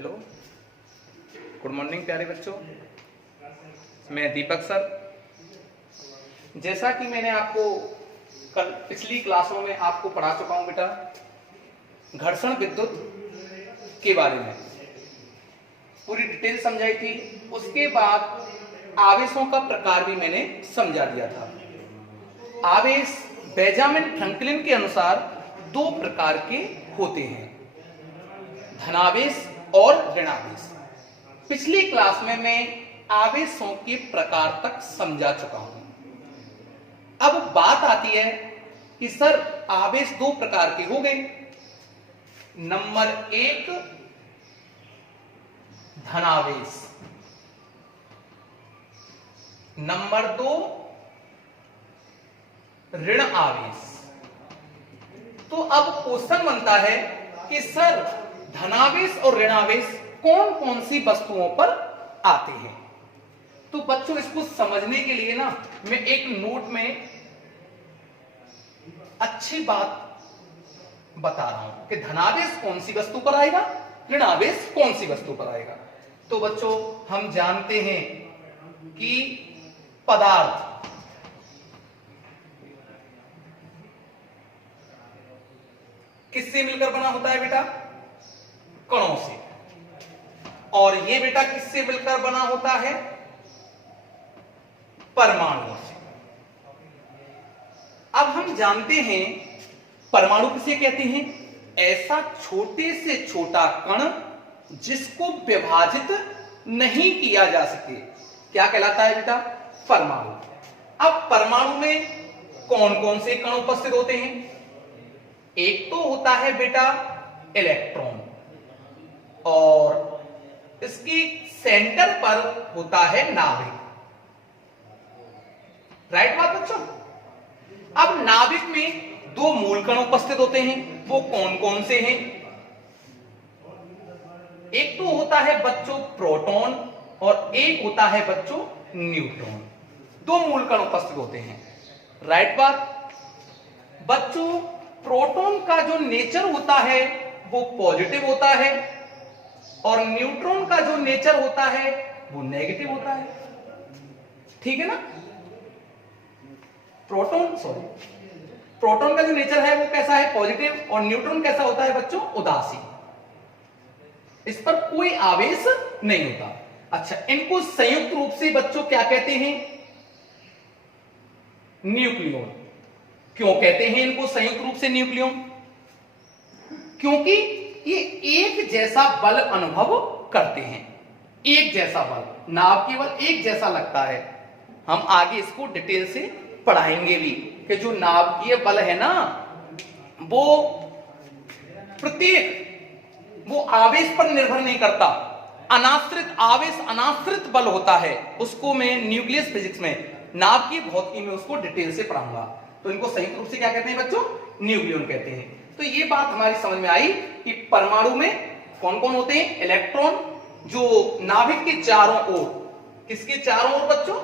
Hello, good morning प्यारे बच्चों। मैं दीपक सर। जैसा कि मैंने आपको कल पिछली क्लासों में आपको पढ़ा चुका हूं बेटा, घर्षण विद्युत के बारे में पूरी डिटेल समझाई थी। उसके बाद आवेशों का प्रकार भी मैंने समझा दिया था। आवेश बेंजामिन फ्रैंकलिन के अनुसार दो प्रकार के होते हैं, धनावेश और ऋणावेश। पिछली क्लास में मैं आवेशों के प्रकार तक समझा चुका हूं। अब बात आती है कि सर आवेश दो प्रकार के हो गए। नंबर एक धनावेश, नंबर दो ऋण आवेश। तो अब क्वेश्चन बनता है कि सर धनावेश और ऋणावेश कौन कौन सी वस्तुओं पर आते हैं। तो बच्चों इसको समझने के लिए ना मैं एक नोट में अच्छी बात बता रहा हूं कि धनावेश कौन सी वस्तु पर आएगा, ऋणावेश कौन सी वस्तु पर आएगा। तो बच्चों हम जानते हैं कि पदार्थ किससे मिलकर बना होता है बेटा, कणों से। और ये बेटा किससे मिलकर बना होता है, परमाणुओं से। अब हम जानते हैं परमाणु किसे कहते हैं, ऐसा छोटे से छोटा कण जिसको विभाजित नहीं किया जा सके, क्या कहलाता है बेटा, परमाणु। अब परमाणु में कौन कौन से कण उपस्थित होते हैं। एक तो होता है बेटा इलेक्ट्रॉन, और इसकी सेंटर पर होता है नाभिक। राइट बात बच्चों। अब नाभिक में दो मूल कण उपस्थित होते हैं, वो कौन कौन से हैं। एक तो होता है बच्चों प्रोटॉन और एक होता है बच्चों न्यूट्रॉन। दो मूल कण उपस्थित होते हैं। राइट बात बच्चों। प्रोटॉन का जो नेचर होता है वो पॉजिटिव होता है और न्यूट्रॉन का जो नेचर होता है वो नेगेटिव होता है। ठीक है ना। प्रोटॉन का जो नेचर है वो कैसा है, पॉजिटिव, और न्यूट्रॉन कैसा होता है बच्चों, उदासीन। इस पर कोई आवेश नहीं होता। अच्छा, इनको संयुक्त रूप से बच्चों क्या कहते हैं, न्यूक्लियॉन। क्यों कहते हैं इनको संयुक्त रूप से न्यूक्लियॉन, क्योंकि ये एक जैसा बल अनुभव करते हैं। एक जैसा बल, नाव केवल एक जैसा लगता है। हम आगे इसको डिटेल से पढ़ाएंगे भी कि जो नाभिकीय बल है ना, वो प्रत्येक वो आवेश पर निर्भर नहीं करता। अनाश्रित आवेश, अनाश्रित बल होता है। उसको मैं न्यूक्लियस फिजिक्स में, नाभिकीय भौतिकी में उसको डिटेल से पढ़ाऊंगा। तो इनको संयुक्त रूप से क्या कहते हैं बच्चों, न्यूक्लियॉन कहते हैं। तो ये बात हमारी समझ में आई कि परमाणु में कौन कौन होते हैं, इलेक्ट्रॉन जो नाभिक के चारों ओर, किसके चारों ओर बच्चों,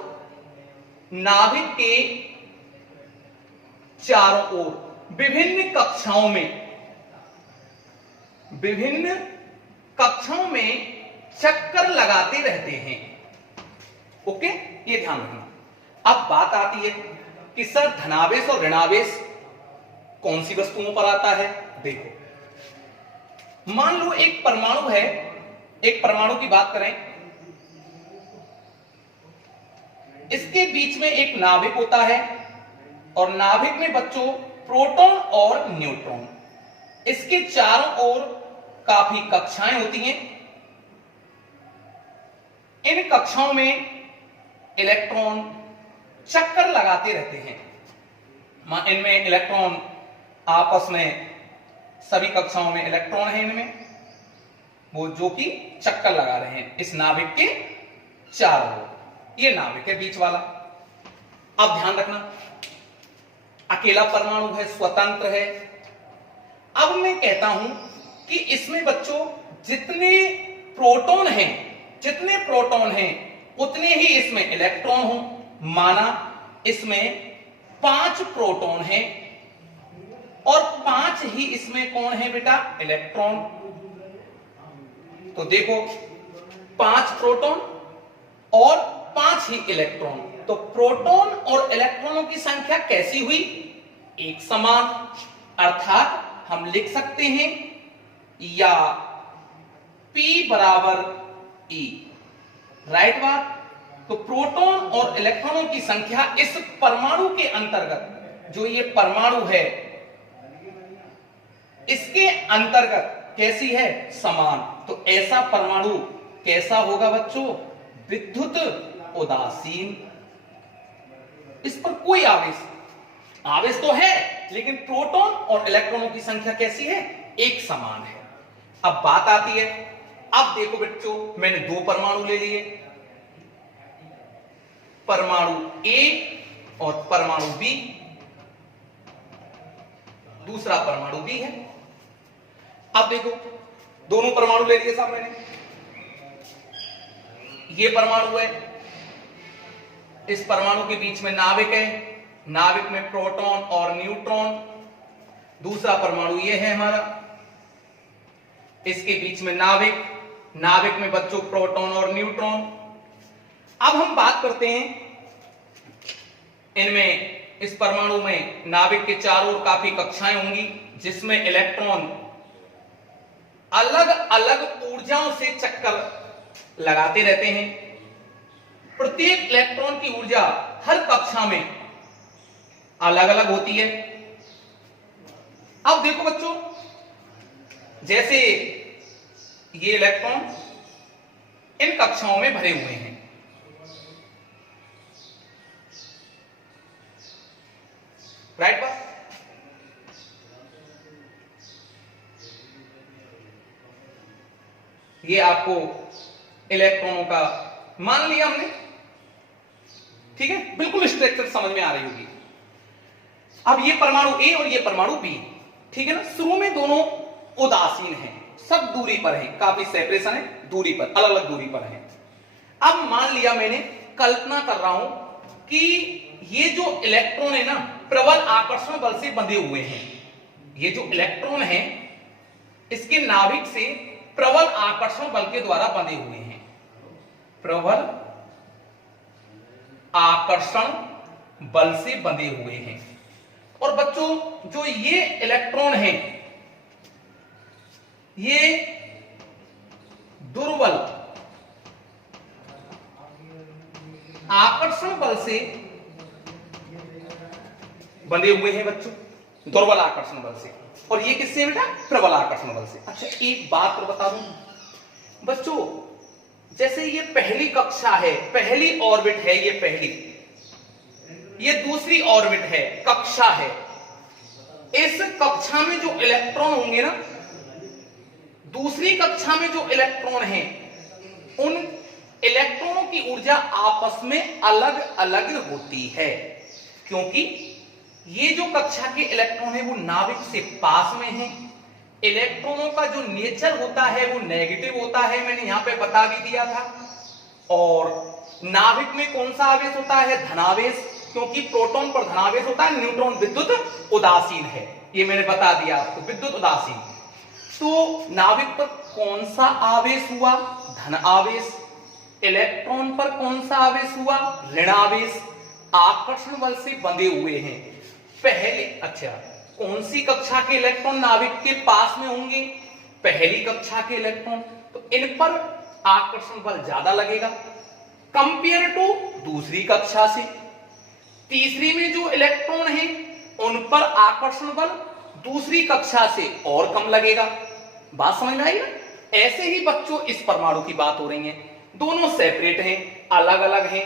नाभिक के चारों ओर विभिन्न कक्षाओं में चक्कर लगाते रहते हैं। ओके, ये ध्यान रखना। अब बात आती है कि सर धनावेश और ऋणावेश कौन सी वस्तुओं पर आता है। देखो, मान लो एक परमाणु है, एक परमाणु की बात करें, इसके बीच में एक नाभिक होता है और नाभिक में बच्चों प्रोटॉन और न्यूट्रॉन। इसके चारों ओर काफी कक्षाएं होती हैं। इन कक्षाओं में इलेक्ट्रॉन चक्कर लगाते रहते हैं। इनमें इलेक्ट्रॉन आपस में, सभी कक्षाओं में इलेक्ट्रॉन है इनमें, वो जो कि चक्कर लगा रहे हैं इस नाभिक के चारों ओर। ये नाभिक है बीच वाला। अब ध्यान रखना, अकेला परमाणु है, स्वतंत्र है। अब मैं कहता हूं कि इसमें बच्चों जितने प्रोटॉन हैं उतने ही इसमें इलेक्ट्रॉन हो। माना इसमें 5 प्रोटॉन हैं और 5 ही इसमें कौन है बेटा, इलेक्ट्रॉन। तो देखो 5 प्रोटॉन और 5 ही इलेक्ट्रॉन, तो प्रोटॉन और इलेक्ट्रॉनों की संख्या कैसी हुई? एक समान, अर्थात हम लिख सकते हैं या P बराबर E, राइट बात। तो प्रोटॉन और इलेक्ट्रॉनों की संख्या इस परमाणु के अंतर्गत, जो ये परमाणु है इसके अंतर्गत कैसी है? समान। तो ऐसा परमाणु कैसा होगा बच्चों? विद्युत उदासीन। इस पर कोई आवेश तो है, लेकिन प्रोटॉन और इलेक्ट्रॉनों की संख्या कैसी है? एक समान है। अब बात आती है, अब देखो बच्चों, मैंने 2 परमाणु ले लिए, परमाणु A और परमाणु B, दूसरा परमाणु B है। अब देखो दोनों परमाणु ले लिए साहब मैंने, ये परमाणु है, इस परमाणु के बीच में नाविक है, नाविक में प्रोटॉन और न्यूट्रॉन, दूसरा परमाणु ये है हमारा, इसके बीच में नाविक, नाविक में बच्चों प्रोटॉन और न्यूट्रॉन। अब हम बात करते हैं इनमें, इस परमाणु में नाविक के चारों ओर काफी कक्षाएं होंगी, जिसमें इलेक्ट्रॉन अलग अलग ऊर्जाओं से चक्कर लगाते रहते हैं। प्रत्येक इलेक्ट्रॉन की ऊर्जा हर कक्षा में अलग अलग होती है। अब देखो बच्चों, जैसे ये इलेक्ट्रॉन इन कक्षाओं में भरे हुए हैं, राइट बात। ये आपको इलेक्ट्रॉनों का मान लिया हमने, ठीक है, बिल्कुल स्ट्रक्चर समझ में आ रही होगी। अब ये परमाणु A और ये परमाणु B, ठीक है ना, शुरू में दोनों उदासीन हैं, सब दूरी पर हैं, काफी सेपरेशन है, दूरी पर, अलग अलग दूरी पर हैं। अब मान लिया मैंने, कल्पना कर रहा हूं कि ये जो इलेक्ट्रॉन है ना, प्रबल आकर्षण बल से बंधे हुए हैं। ये जो इलेक्ट्रॉन है इसके नाभिक से प्रबल आकर्षण बल के द्वारा बंधे हुए हैं, प्रबल आकर्षण बल से बंधे हुए हैं। और बच्चों जो ये इलेक्ट्रॉन है, ये दुर्बल आकर्षण बल से बंधे हुए हैं बच्चों, दुर्बल आकर्षण बल से। और ये किससे बेटा? प्रबल आकर्षण बल से। अच्छा एक बात तो बता दूं बच्चों, जैसे ये पहली कक्षा है, पहली ऑर्बिट है, ये पहली, ये दूसरी ऑर्बिट है, कक्षा है। इस कक्षा में जो इलेक्ट्रॉन होंगे ना, दूसरी कक्षा में जो इलेक्ट्रॉन हैं, उन इलेक्ट्रॉनों की ऊर्जा आपस में अलग अलग होती है, क्योंकि ये जो कक्षा के इलेक्ट्रॉन है वो नाभिक से पास में है। इलेक्ट्रॉनों का जो नेचर होता है वो नेगेटिव होता है, मैंने यहां पे बता भी दिया था। और नाभिक में कौन सा आवेश होता है? धनावेश, क्योंकि प्रोटॉन पर धनावेश होता है, न्यूट्रॉन विद्युत उदासीन है, ये मैंने बता दिया आपको, विद्युत उदासीन। तो नाभिक पर कौन सा आवेश हुआ? धन आवेश। इलेक्ट्रॉन पर कौन सा आवेश हुआ? ऋण आवेश। आकर्षण बल से बंधे हुए हैं पहले। अच्छा, कौन सी कक्षा के इलेक्ट्रॉन नाभिक के पास में होंगे? पहली कक्षा के इलेक्ट्रॉन। तो इन पर आकर्षण बल ज्यादा लगेगा कंपेयर टू दूसरी कक्षा से। तीसरी में जो इलेक्ट्रॉन हैं उन पर आकर्षण बल दूसरी कक्षा से और कम लगेगा। बात समझ में आई ना? ऐसे ही बच्चों इस परमाणु की बात हो रही है, दोनों सेपरेट हैं, अलग अलग हैं।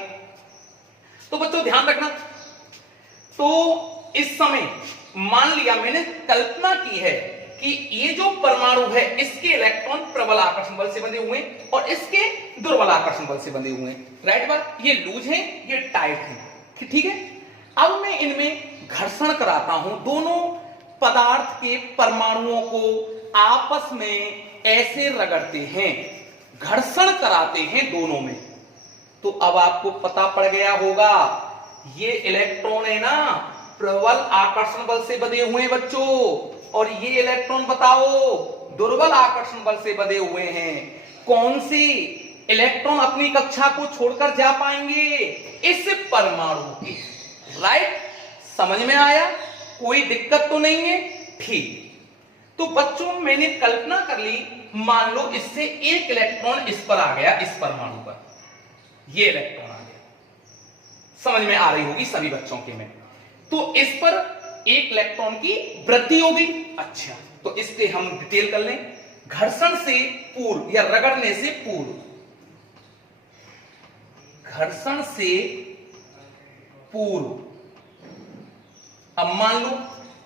तो बच्चों ध्यान रखना, तो इस समय मान लिया मैंने, कल्पना की है कि ये जो परमाणु है इसके इलेक्ट्रॉन प्रबल आकर्षण बल से बंधे हुए हैं और इसके दुर्बल आकर्षण बल से बंधे हुए हैं, राइट बात। ये लूज है, ये टाइट है, ठीक है। अब मैं इनमें घर्षण कराता हूं, दोनों पदार्थ के परमाणुओं को आपस में ऐसे रगड़ते हैं, घर्षण कराते हैं दोनों में। तो अब आपको पता पड़ गया होगा, ये इलेक्ट्रॉन है ना प्रबल आकर्षण बल से बंधे हुए हैं बच्चों, और ये इलेक्ट्रॉन बताओ दुर्बल आकर्षण बल से बंधे हुए हैं। कौन सी इलेक्ट्रॉन अपनी कक्षा को छोड़कर जा पाएंगे? इस परमाणु के। राइट, समझ में आया? कोई दिक्कत तो नहीं है? ठीक। तो बच्चों मैंने कल्पना कर ली, मान लो इससे एक इलेक्ट्रॉन इस पर आ गया, इस परमाणु पर ये इलेक्ट्रॉन आ गया, समझ में आ रही होगी सभी बच्चों के में। तो इस पर एक इलेक्ट्रॉन की वृद्धि होगी। अच्छा, तो इसके हम डिटेल कर लें। घर्षण से पूर्व या रगड़ने से पूर्व, घर्षण से पूर्व, अब मान लो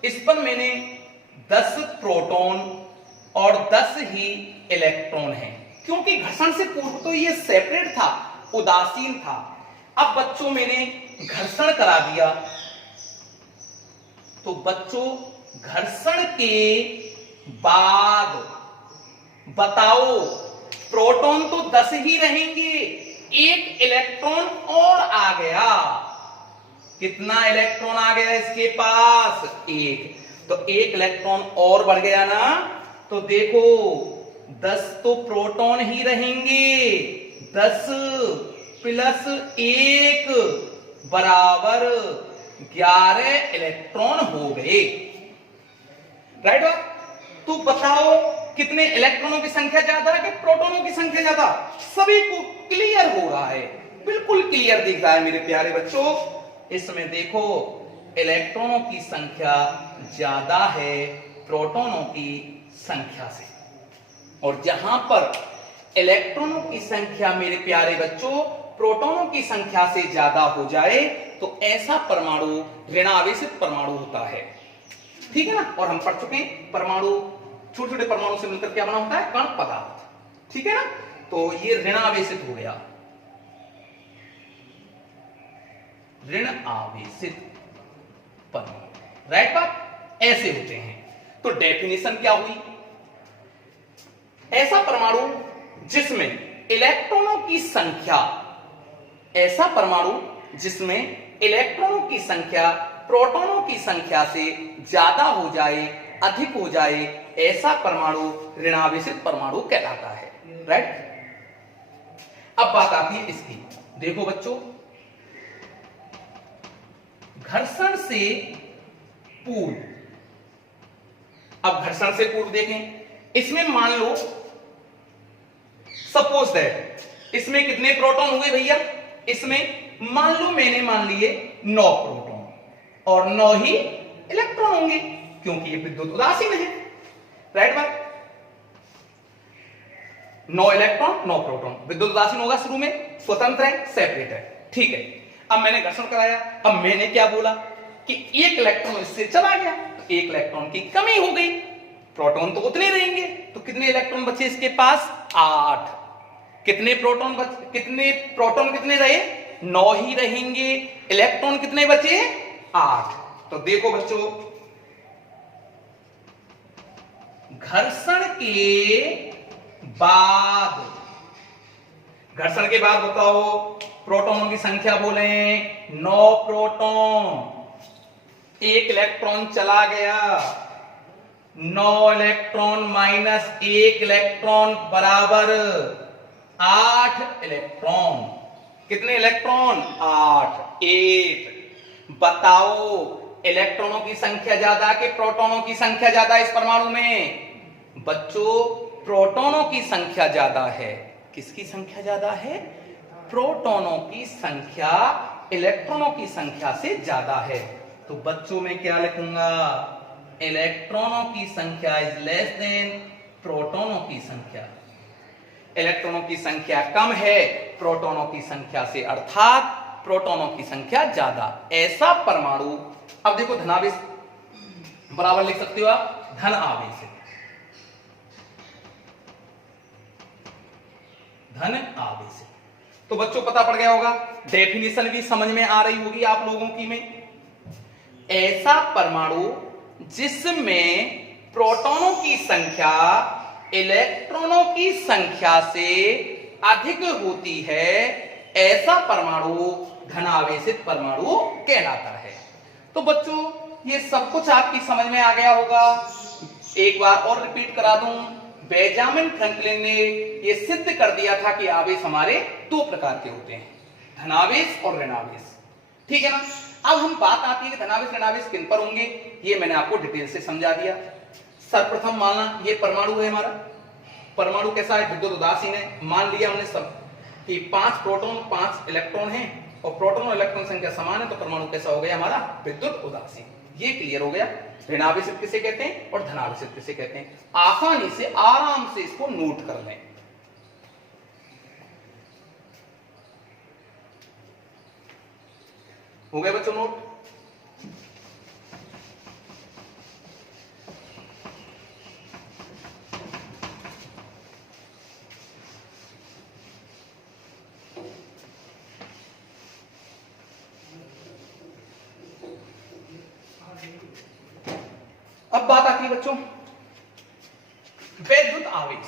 इस पर मैंने 10 प्रोटॉन और 10 ही इलेक्ट्रॉन हैं, क्योंकि घर्षण से पूर्व तो ये सेपरेट था, उदासीन था। अब बच्चों मैंने घर्षण करा दिया, तो बच्चों घर्षण के बाद बताओ, प्रोटॉन तो 10 ही रहेंगे, एक इलेक्ट्रॉन और आ गया। कितना इलेक्ट्रॉन आ गया इसके पास? एक। तो एक इलेक्ट्रॉन और बढ़ गया ना, तो देखो 10 तो प्रोटॉन ही रहेंगे, 10 प्लस 1 बराबर 11 इलेक्ट्रॉन हो गए। राइट? तो बताओ कितने इलेक्ट्रॉनों की संख्या ज्यादा है कि प्रोटॉनों की संख्या ज्यादा? सभी को क्लियर हो रहा है, बिल्कुल क्लियर दिख रहा है मेरे प्यारे बच्चों। इसमें देखो इलेक्ट्रॉनों की संख्या ज्यादा है प्रोटॉनों की संख्या से, और जहां पर इलेक्ट्रॉनों की संख्या मेरे प्यारे बच्चों प्रोटॉनों की संख्या से ज्यादा हो जाए तो ऐसा परमाणु ऋणावेशित परमाणु होता है। ठीक है ना? और हम पढ़ चुके हैं परमाणु, छोटे छोटे परमाणु से मिलकर क्या बना होता है? कण पदार्थ। ठीक है ना? तो ये ऋणावेशित हो गया, ऋण आवेशित परमाणु। राइट बात? ऐसे होते हैं। तो डेफिनेशन क्या हुई? ऐसा परमाणु जिसमें इलेक्ट्रॉनों की संख्या, ऐसा परमाणु जिसमें इलेक्ट्रॉनों की संख्या प्रोटॉनों की संख्या से ज्यादा हो जाए, अधिक हो जाए, ऐसा परमाणु ऋणावेशित परमाणु कहलाता है। राइट? अब बात आती है इसकी। देखो बच्चों, घर्षण से पूर्व, अब घर्षण से पूर्व देखें, इसमें मान लो सपोज दैट इसमें कितने प्रोटॉन हुए भैया? इसमें मान लो मैंने मान लिए 9 प्रोटॉन और 9 ही इलेक्ट्रॉन होंगे, क्योंकि ये विद्युत उदासीन है। राइट बात? 9 इलेक्ट्रॉन 9 प्रोटॉन, विद्युत उदासीन होगा, शुरू में स्वतंत्र है, सेपरेट है। ठीक है, अब मैंने घर्षण कराया, अब मैंने क्या बोला कि एक इलेक्ट्रॉन इससे चला गया, तो एक इलेक्ट्रॉन की कमी हो गई, प्रोटॉन तो उतने रहेंगे, तो कितने इलेक्ट्रॉन बचे इसके पास? 8। कितने प्रोटॉन कितने रहे? 9 ही रहेंगे, इलेक्ट्रॉन कितने बचे? 8। तो देखो बच्चों, घर्षण के बाद बताओ प्रोटॉनों की संख्या बोले 9 प्रोटॉन, एक इलेक्ट्रॉन चला गया, 9 इलेक्ट्रॉन माइनस 1 इलेक्ट्रॉन बराबर 8 इलेक्ट्रॉन। कितने इलेक्ट्रॉन? 8। बताओ इलेक्ट्रॉनों की संख्या ज्यादा कि प्रोटॉनों की संख्या ज्यादा इस परमाणु में? बच्चों प्रोटॉनों की संख्या ज्यादा है। किसकी संख्या ज्यादा है? प्रोटॉनों की संख्या इलेक्ट्रॉनों की संख्या से ज्यादा है। तो बच्चों में क्या लिखूंगा? इलेक्ट्रॉनों की संख्या इज लेस देन प्रोटॉनों की संख्या। इलेक्ट्रॉनों की संख्या कम है प्रोटॉनों की संख्या से, अर्थात प्रोटॉनों की संख्या ज्यादा, ऐसा परमाणु। अब देखो धनावेश बराबर लिख सकते हो आप, धन आवेशित, धन आवेशित। तो बच्चों पता पड़ गया होगा, डेफिनेशन भी समझ में आ रही होगी आप लोगों की में। ऐसा परमाणु जिसमें प्रोटॉनों की संख्या इलेक्ट्रॉनों की संख्या से अधिक होती है, ऐसा परमाणु धनावेशित परमाणु कहलाता है। तो बच्चों ये सब कुछ आपकी समझ में आ गया होगा। एक बार और रिपीट करा दूं, बेंजामिन फ्रैंकलिन ने यह सिद्ध कर दिया था कि आवेश हमारे दो प्रकार के होते हैं, धनावेश और ऋणावेश। ठीक है ना। अब हम बात आती है कि धनावेश ऋणावेश किन पर होंगे, ये मैंने आपको डिटेल से समझा दिया। सर्वप्रथम माना ये परमाणु है हमारा, परमाणु कैसा है, विद्युत उदासीन है। मान लिया हमने सब कि 5 प्रोटॉन 5 इलेक्ट्रॉन है और प्रोटॉन और इलेक्ट्रॉन संख्या समान है, तो परमाणु कैसा हो गया हमारा, विद्युत उदासीन। ये क्लियर हो गया। ऋणावेशित किसे कहते हैं और धनावेशित किसे कहते हैं, आसानी से आराम से इसको नोट कर लें। हो गए बच्चों नोट। अब बात आती है बच्चों वैद्युत आवेश।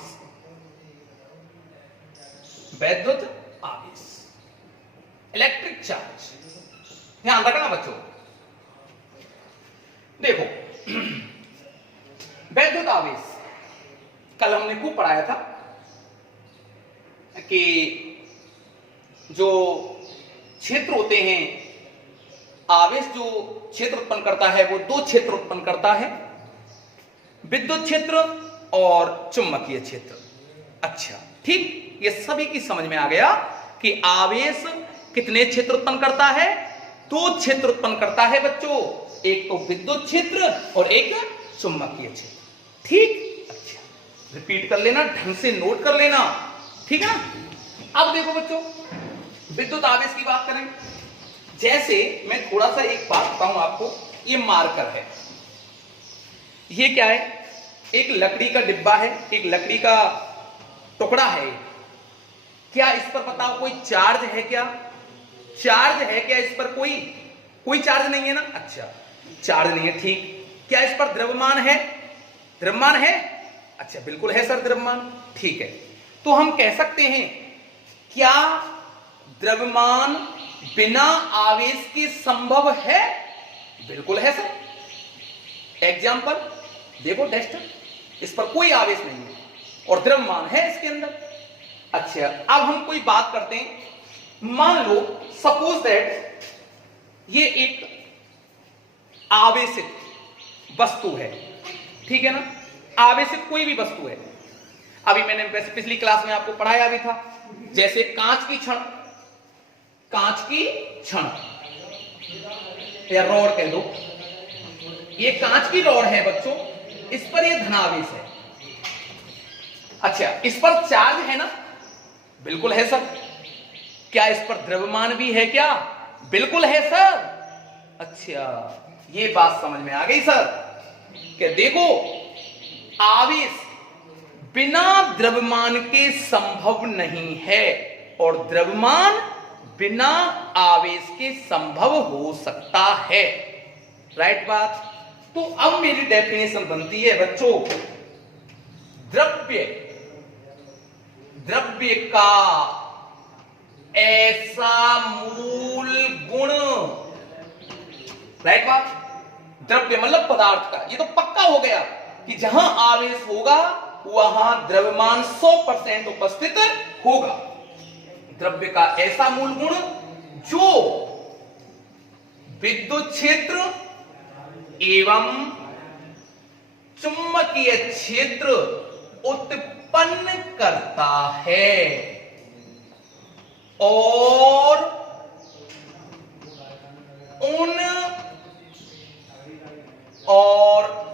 वैद्युत आवेश, इलेक्ट्रिक चार्ज। ध्यान रखना बच्चों, देखो वैद्युत आवेश कल हमने खूब पढ़ाया था कि जो क्षेत्र होते हैं, आवेश जो क्षेत्र उत्पन्न करता है वो दो क्षेत्र उत्पन्न करता है, विद्युत क्षेत्र और चुंबकीय क्षेत्र। अच्छा ठीक, ये सभी की समझ में आ गया कि आवेश कितने क्षेत्र उत्पन्न करता है, दो क्षेत्र उत्पन्न करता है बच्चों, एक तो विद्युत क्षेत्र और एक चुंबकीय क्षेत्र। ठीक, अच्छा रिपीट कर लेना, ढंग से नोट कर लेना, ठीक है ना। अब देखो बच्चों विद्युत आवेश की बात करें, जैसे मैं थोड़ा सा एक बात बताऊं आपको, ये मार्कर है, ये क्या है, एक लकड़ी का डिब्बा है, एक लकड़ी का टुकड़ा है। क्या इस पर बताओ कोई चार्ज है क्या, चार्ज है क्या इस पर, कोई चार्ज नहीं है ना। अच्छा चार्ज नहीं है, ठीक। क्या इस पर द्रव्यमान है, द्रव्यमान है, अच्छा बिल्कुल है सर द्रव्यमान, ठीक है। तो हम कह सकते हैं क्या द्रव्यमान बिना आवेश के संभव है, बिल्कुल है सर। एग्जाम्पल देखो टेस्ट, इस पर कोई आवेश नहीं है और द्रव्यमान है इसके अंदर। अच्छा अब हम कोई बात करते हैं, मान लो सपोज दैट ये एक आवेशित वस्तु है, ठीक है ना, आवेशित कोई भी वस्तु है। अभी मैंने वैसे पिछली क्लास में आपको पढ़ाया भी था, जैसे कांच की छड़, कांच की छड़ या रॉड कह दो, ये कांच की रॉड है बच्चों, इस पर ये धनावेश है। अच्छा इस पर चार्ज है ना, बिल्कुल है सर। क्या इस पर द्रव्यमान भी है क्या, बिल्कुल है सर। अच्छा ये बात समझ में आ गई सर, कि देखो आवेश बिना द्रव्यमान के संभव नहीं है और द्रव्यमान बिना आवेश के संभव हो सकता है, राइट बात। तो अब मेरी डेफिनेशन बनती है बच्चों, द्रव्य का ऐसा मूल गुण, राइट बात। द्रव्य मतलब पदार्थ का, ये तो पक्का हो गया कि जहां आवेश होगा वहां द्रव्यमान 100% उपस्थित होगा। द्रव्य का ऐसा मूल गुण जो विद्युत क्षेत्र एवं चुंबकीय क्षेत्र उत्पन्न करता है और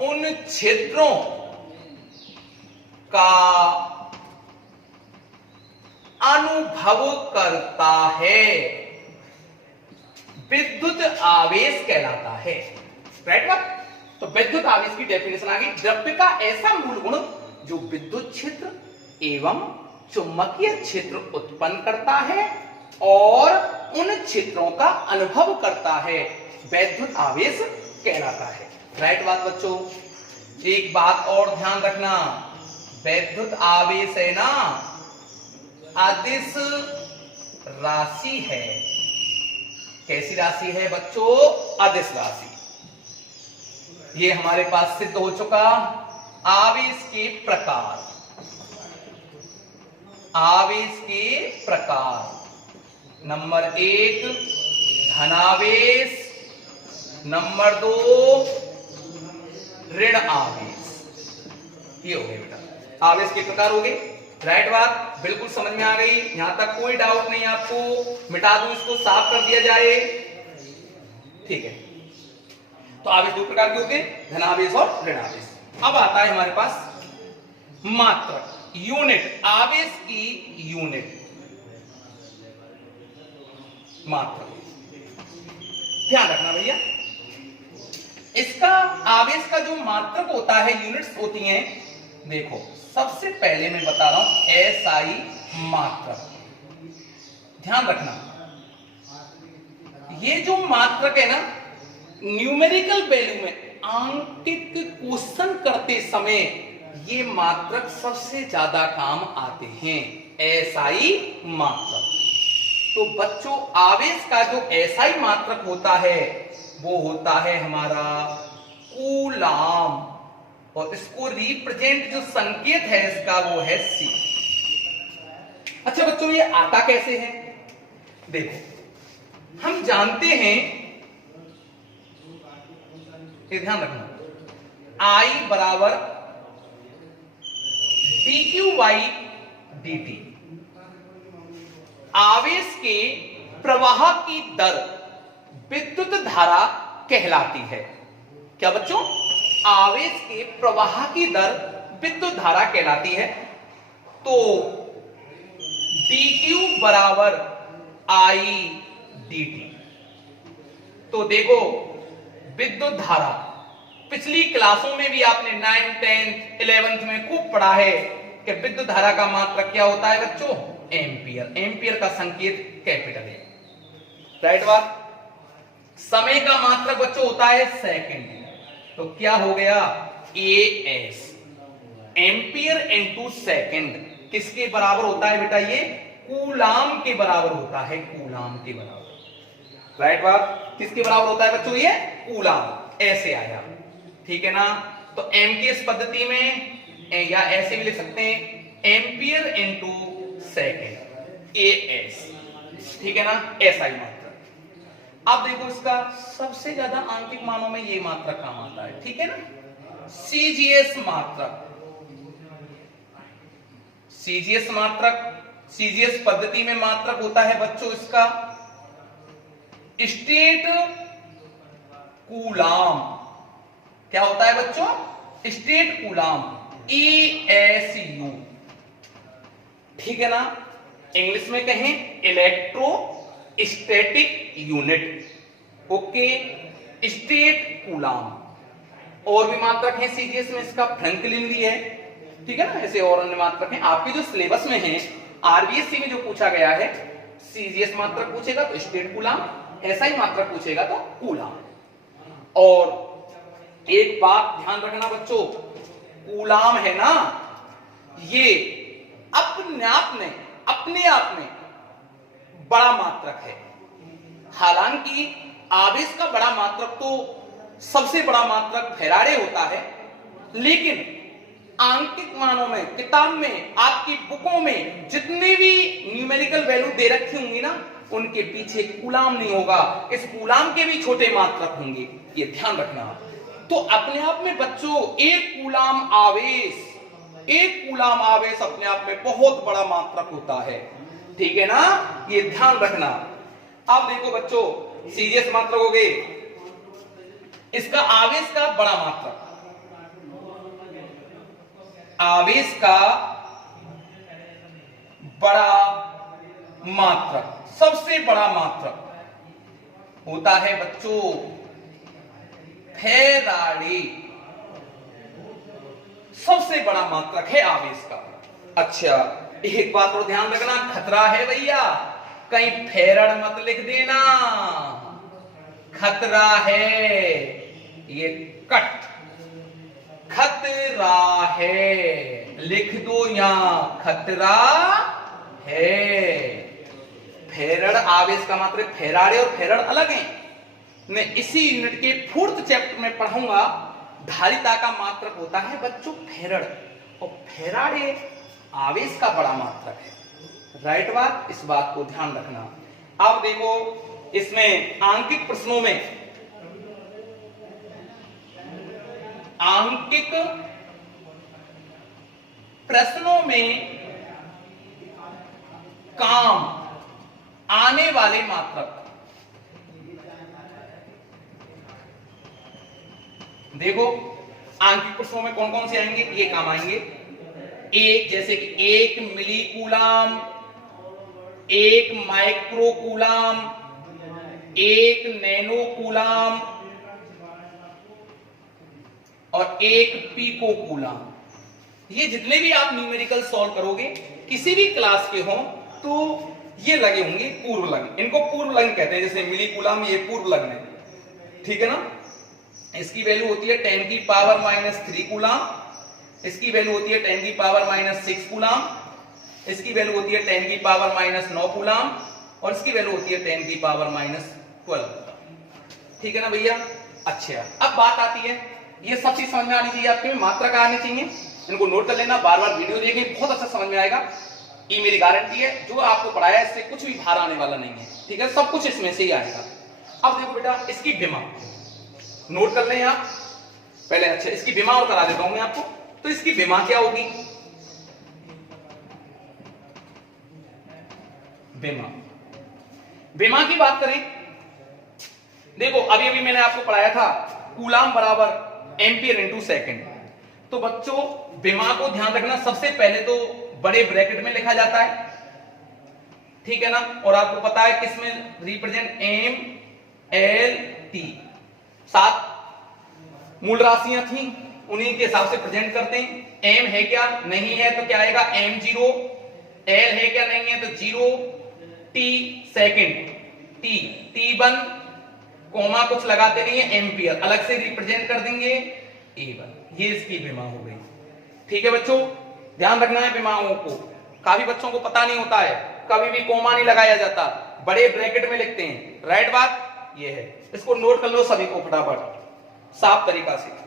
उन क्षेत्रों का अनुभव करता है, विद्युत आवेश कहलाता है, राइट बात। तो विद्युत आवेश की डेफिनेशन आ गई, द्रव्य का ऐसा मूल गुण जो विद्युत क्षेत्र एवं चुंबकीय क्षेत्र उत्पन्न करता है और उन क्षेत्रों का अनुभव करता है, विद्युत आवेश कहलाता है, राइट बात बच्चों। एक बात और ध्यान रखना, विद्युत आवेश है ना अदिश राशि है। कैसी राशि है बच्चों, अदिश राशि। ये हमारे पास सिद्ध हो चुका। आवेश के प्रकार, आवेश के प्रकार। नंबर 1 धनावेश, नंबर 2 ऋण आवेश। ये हो गए बेटा आवेश के प्रकार हो गए। राइट बात, बिल्कुल समझ में आ गई, यहां तक कोई डाउट नहीं आपको। मिटा दूं इसको, साफ कर दिया जाए। ठीक है, तो आवेश दो प्रकार के हो गए, धनावेश और ऋण आवेश। अब आता है हमारे पास मात्रक, यूनिट, आवेश की यूनिट मात्रक। ध्यान रखना भैया, इसका आवेश का जो मात्रक होता है, यूनिट्स होती हैं। देखो सबसे पहले मैं बता रहा हूं एसआई मात्रक। ध्यान रखना, ये जो मात्रक है ना, न्यूमेरिकल वैल्यू में आंकिक क्वेश्चन करते समय ये मात्रक सबसे ज्यादा काम आते हैं, एसआई मात्रक। तो बच्चों आवेश का जो एसआई मात्रक होता है वो होता है हमारा कूलाम, और इसको रिप्रेजेंट जो संकेत है इसका वो है सी। अच्छा बच्चों ये आता कैसे है? देखो हम जानते हैं, ये ध्यान रखना, I बराबर dq बाई dt, आवेश के प्रवाह की दर विद्युत धारा कहलाती है। क्या बच्चों? आवेश के प्रवाह की दर विद्युत धारा कहलाती है। तो dq बराबर I dt। तो देखो विद्युत धारा पिछली क्लासों में भी आपने 9th 10th 11th में खूब पढ़ा है कि विद्युत धारा का मात्रक क्या होता है बच्चों? एम्पियर। एम्पियर का संकेत कैपिटल है। राइट बात। समय का मात्रक बच्चों होता है सेकंड। तो क्या हो गया? As, ampere into second. किसके बराबर होता है बेटा? ये कूलाम के बराबर होता है, कूलाम के बराबर। राइट बात। किसके बराबर होता है बच्चों? ये कूलाम। ऐसे आया, ठीक है ना। तो एमकेएस पद्धति में या ऐसे भी लिख सकते हैं, एम्पियर इनटू सेकंड, एएस, ठीक है ना। एसआई मात्रक। अब देखो इसका सबसे ज्यादा आंकिक मानों में ये मात्रक काम आता है, ठीक है ना। सीजीएस मात्रक, सीजीएस मात्रक, सीजीएस पद्धति में मात्रक होता है बच्चों इसका स्टेट कूलाम। क्या होता है बच्चों? स्टेट कूलाम, ESU, ठीक है ना। इंग्लिश में कहें electro static unit. Okay, state coulomb. और भी मात्रक है सीजीएस में, इसका फ्रैंकलिन भी है, ठीक है ना। ऐसे और अन्य मात्रक हैं। आपके जो सिलेबस में है, आरबीएससी में जो पूछा गया है, सीजीएस मात्रक पूछेगा तो स्टेट कूलाम, एसआई मात्रक पूछेगा तो कूलाम। और एक बात ध्यान रखना बच्चों, कूलाम है ना, ये अपने आप में बड़ा मात्रक है। हालांकि आवेश का बड़ा मात्रक तो सबसे बड़ा मात्रक फैराडे होता है, लेकिन आंकिक मानों में, किताब में, आपकी बुकों में जितनी भी न्यूमेरिकल वैल्यू दे रखी होंगी ना, उनके पीछे कूलाम नहीं होगा। इस कूलाम के भी छोटे मात्रक होंगे, ये ध्यान रखना। तो अपने आप में बच्चों एक कूलाम आवेश अपने आप में बहुत बड़ा मात्रक होता है, ठीक है ना। ये ध्यान रखना। अब देखो बच्चों, सीजीएस मात्रक हो गए, इसका आवेश का बड़ा मात्रक, आवेश का बड़ा मात्रक, सबसे बड़ा मात्रक होता है बच्चों फैराडे। सबसे बड़ा मात्रक है आवेश का। अच्छा, एक बात और ध्यान रखना, खतरा है भैया, कहीं फेरड़ मत लिख देना, खतरा है, ये कट, खतरा है, लिख दो यहां, खतरा है। फेरड़ आवेश का मात्रक, फैराडे और फेरड़ अलग हैं। मैं इसी यूनिट के 4th चैप्टर में पढ़ाऊंगा। धारिता का मात्रक होता है बच्चों फेरड़, और फैराडे आवेश का बड़ा मात्रक है। राइट बात, इस बात को ध्यान रखना। अब देखो इसमें आंकिक प्रश्नों में, आंकिक प्रश्नों में काम आने वाले मात्रक, देखो आंकिक प्रश्नों में कौन कौन से आएंगे, ये काम आएंगे। एक जैसे कि 1 milli coulomb, 1 micro coulomb, 1 nano coulomb और 1 पीको कूलाम। ये जितने भी आप न्यूमेरिकल सॉल्व करोगे किसी भी क्लास के हो तो ये लगे होंगे पूर्व लग्न, इनको पूर्व लग्न कहते हैं। जैसे मिली कूलाम ये पूर्व लग्न है, ठीक है ना। इसकी वैल्यू होती है 10 की पावर -3 कूलाम, इसकी वैल्यू होती है 10 की पावर -6 कूलाम, इसकी वैल्यू होती है 10 की पावर -9 कूलाम और इसकी वैल्यू होती है 10 की पावर -12। ठीक है ना भैया। अच्छा, अब बात आती है, ये सब चीज समझ में आनी चाहिए आपके में, मात्रक आनी चाहिए। इनको नोट कर लेना, बार बार वीडियो देखें, बहुत अच्छा समझ में आएगा। ये मेरी गारंटी है, जो आपको पढ़ाया इससे कुछ भी बाहर आने वाला नहीं है, ठीक है। सब कुछ इसमें से ही आएगा। अब देखो बेटा, इसकी विमा नोट कर लें आप पहले। अच्छा, इसकी विमा और करा देता हूं मैं आपको। तो इसकी विमा क्या होगी, विमा की बात करें, देखो अभी अभी मैंने आपको पढ़ाया था कूलाम बराबर एम्पियर इनटू सेकंड। तो बच्चों विमा को ध्यान रखना, सबसे पहले तो बड़े ब्रैकेट में लिखा जाता है, ठीक है ना। और आपको पता है किसमें रिप्रेजेंट, एम एल टी, 7 मूल राशियां थी, उन्हीं के हिसाब से प्रेजेंट करते हैं। एम है क्या, नहीं है तो क्या आएगा m0, एल है क्या, नहीं है तो 0, टी सेकंड, T1 कोमा कुछ लगाते नहीं है, एम्पियर अलग से रिप्रेजेंट कर देंगे A1। ये इसकी विमा हो गई, ठीक है बच्चों। ध्यान रखना है विमाओं को, काफी बच्चों को पता नहीं होता है, कभी भी कोमा नहीं लगाया जाता, बड़े ब्रैकेट में लिखते हैं। राइट बात ये है, इसको नोट कर लो सभी को फटाफट साफ तरीका से।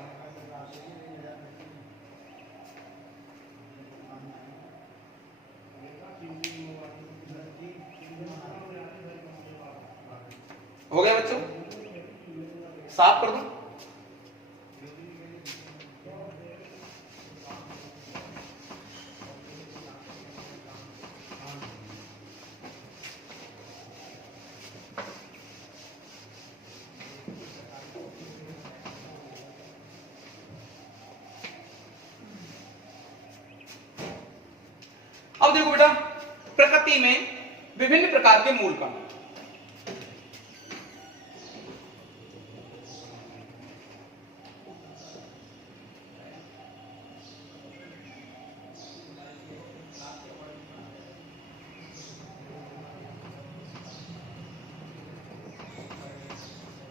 हो गया बच्चों, साफ कर दो। अब देखो बेटा, प्रकृति में विभिन्न प्रकार के मूल कण,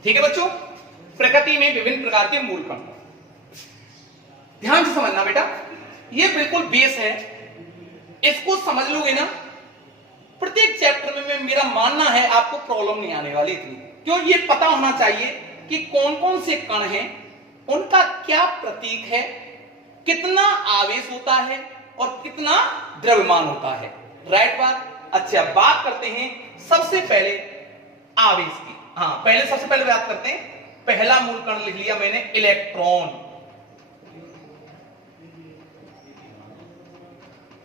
ठीक है बच्चों। प्रकृति में विभिन्न प्रकार के मूल कण, ध्यान से समझना बेटा, ये बिल्कुल बेस है, इसको समझ लोगे ना, प्रत्येक चैप्टर में मेरा मानना है आपको प्रॉब्लम नहीं आने वाली इतनी। क्यों, ये पता होना चाहिए कि कौन कौन से कण हैं, उनका क्या प्रतीक है, कितना आवेश होता है और कितना द्रव्यमान होता है। राइट बात। अच्छा, बात करते हैं सबसे पहले आवेश की। हाँ, पहले सबसे पहले बात करते हैं, पहला मूल कण लिख लिया मैंने, इलेक्ट्रॉन।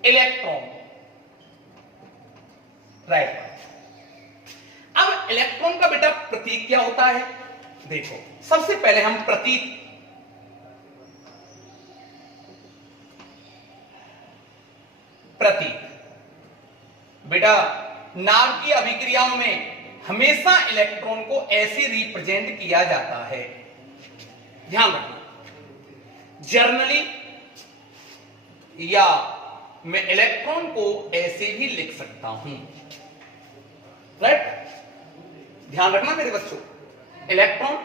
Electron, right. अब इलेक्ट्रॉन का बेटा प्रतीक क्या होता है, देखो सबसे पहले हम प्रतीक, बेटा नाभिकीय अभिक्रियाओं में हमेशा इलेक्ट्रॉन को ऐसे रिप्रेजेंट किया जाता है, ध्यान रखना। जर्नली या मैं इलेक्ट्रॉन को ऐसे भी लिख सकता हूं, राइट। ध्यान रखना मेरे बच्चों, इलेक्ट्रॉन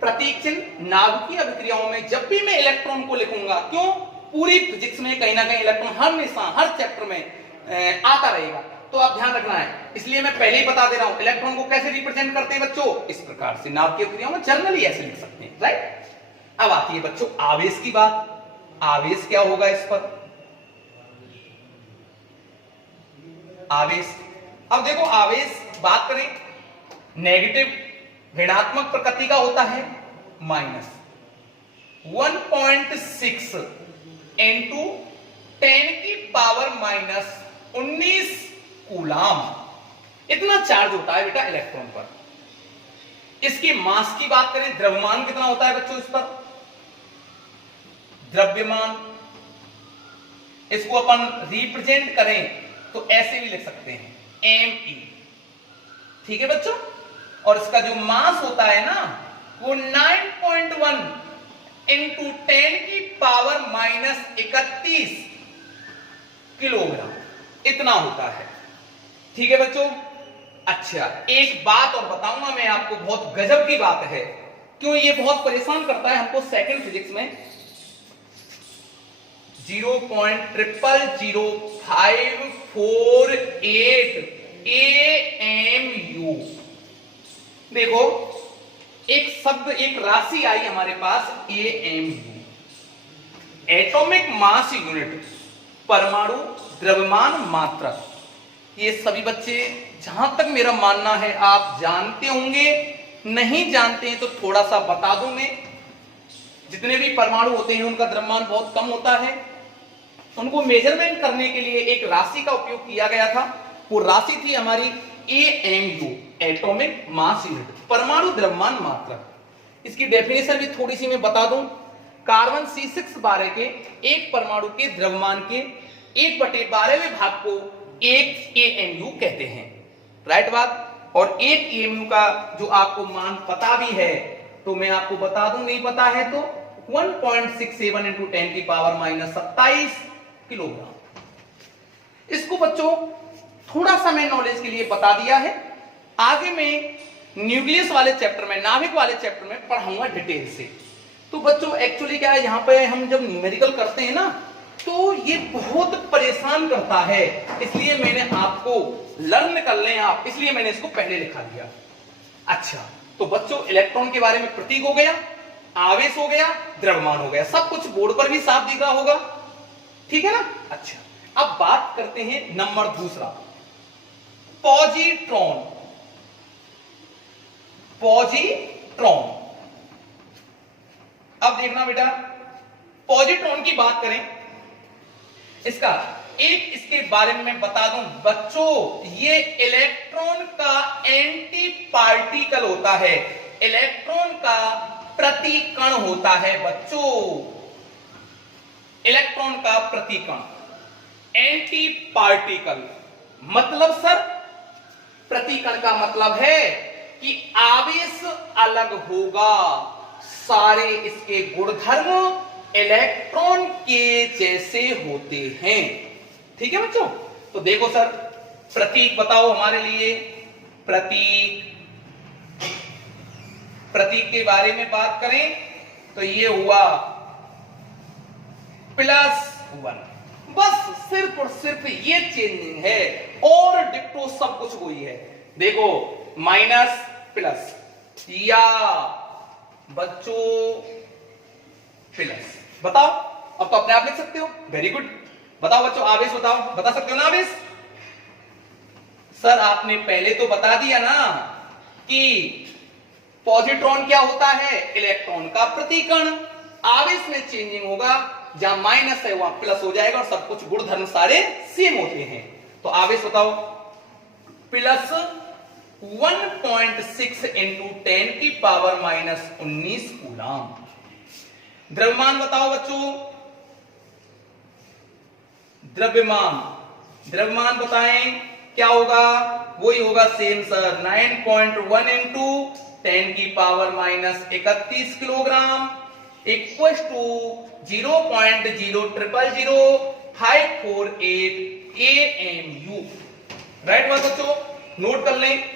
प्रतीक चिन्ह नाभिकीय अभिक्रियाओं में जब भी मैं इलेक्ट्रॉन को लिखूंगा, क्यों, पूरी फिजिक्स में कहीं ना कहीं इलेक्ट्रॉन हमेशा हर चैप्टर में आता रहेगा, तो आप ध्यान रखना है। इसलिए मैं पहले ही बता दे रहा हूं, इलेक्ट्रॉन को कैसे रिप्रेजेंट करते हैं बच्चों, इस प्रकार से नाभिकीय अभिक्रियाओं में जर्नली ऐसे लिख सकते हैं, राइट। अब आती है बच्चों आवेश की बात। आवेश क्या होगा इस पर, आवेश। अब देखो आवेश बात करें, नेगेटिव ऋणात्मक प्रकृति का होता है, माइनस 1.6 इंटू 10 की पावर माइनस 19 कूलाम, इतना चार्ज होता है बेटा इलेक्ट्रॉन पर। इसकी मास की बात करें, द्रव्यमान कितना होता है बच्चों इस पर, द्रव्यमान, इसको अपन रिप्रेजेंट करें तो ऐसे भी लिख सकते हैं me, ठीक है बच्चों। और इसका जो मास होता है ना वो 9.1 इंटू 10 की पावर माइनस 31 किलोग्राम, इतना होता है, ठीक है बच्चों। अच्छा, एक बात और बताऊंगा मैं आपको, बहुत गजब की बात है, क्यों ये बहुत परेशान करता है हमको सेकंड फिजिक्स में। 0.000548 AMU, देखो एक शब्द, एक राशि आई हमारे पास AMU, एटॉमिक मास यूनिट, परमाणु द्रव्यमान मात्रा। ये सभी बच्चे जहां तक मेरा मानना है आप जानते होंगे, नहीं जानते हैं तो थोड़ा सा बता दूं मैं। जितने भी परमाणु होते हैं उनका द्रव्यमान बहुत कम होता है, उनको मेजरमेंट करने के लिए एक राशि का उपयोग किया गया था, वो राशि थी हमारी AMU, एटॉमिक मास यूनिट, परमाणु द्रव्यमान मात्रा। इसकी डेफिनेशन भी थोड़ी सी मैं बता दूं, कार्बन C612 के एक परमाणु के द्रव्यमान के 1/12वें भाग को 1 AMU कहते हैं, राइट बात। और 1 AMU का जो आपको मान पता भी है तो मैं आपको बता दूं, नहीं पता है तो 1.67 इंटू 10 की पावर माइनस 27 किलोग्राम। इसको बच्चों थोड़ा सा मैं नॉलेज के लिए बता दिया है, आगे मैं न्यूक्लियस वाले चैप्टर में, नाभिक वाले चैप्टर में पढ़ाऊंगा डिटेल से। तो बच्चों एक्चुअली क्या है, यहां पे हम जब न्यूमेरिकल करते हैं ना तो ये बहुत परेशान करता है, इसलिए मैंने आपको लर्न कर लें आप, इसलिए मैंने इसको पहले लिखा दिया। अच्छा, तो बच्चों इलेक्ट्रॉन के बारे में प्रतीक हो गया, आवेश हो गया, द्रव्यमान हो गया, सब कुछ बोर्ड पर भी साफ दिख रहा होगा, ठीक है ना। अच्छा, अब बात करते हैं नंबर दूसरा, पॉजिट्रॉन। पॉजिट्रॉन, अब देखना बेटा, पॉजिट्रॉन की बात करें, इसका एक इसके बारे में मैं बता दूं बच्चों, ये इलेक्ट्रॉन का एंटी पार्टिकल होता है, इलेक्ट्रॉन का प्रतिकण होता है बच्चों, इलेक्ट्रॉन का प्रतिकण, एंटी पार्टिकल। मतलब सर, प्रतिकण का मतलब है कि आवेश अलग होगा, सारे इसके गुणधर्म इलेक्ट्रॉन के जैसे होते हैं, ठीक है बच्चों। तो देखो सर, प्रतीक बताओ हमारे लिए, प्रतीक, प्रतीक के बारे में बात करें तो ये हुआ +1, बस सिर्फ और सिर्फ ये चेंजिंग है, और डिक्टो सब कुछ वही है। देखो माइनस प्लस, या बच्चों प्लस, बताओ, अब तो अपने आप लिख सकते हो, वेरी गुड। बताओ बच्चों, आवेश बताओ, बता सकते हो ना आवेश। सर आपने पहले तो बता दिया ना कि पॉजिट्रॉन क्या होता है, इलेक्ट्रॉन का प्रतिकण, आवेश में चेंजिंग होगा, जहां माइनस है वहां प्लस हो जाएगा, और सब कुछ गुणधर्म सारे सेम होते हैं। तो आवेश बताओ, प्लस 1.6 इंटू 10 की पावर माइनस 19 कूलाम। द्रव्यमान बताओ बच्चों, द्रव्यमान, द्रव्यमान बताएं क्या होगा, वही होगा सेम सर, 9.1 इंटू 10 की power minus 31 kilogram equal to 0.0000548 AMU, right बात बच्चों, नोट कर लें।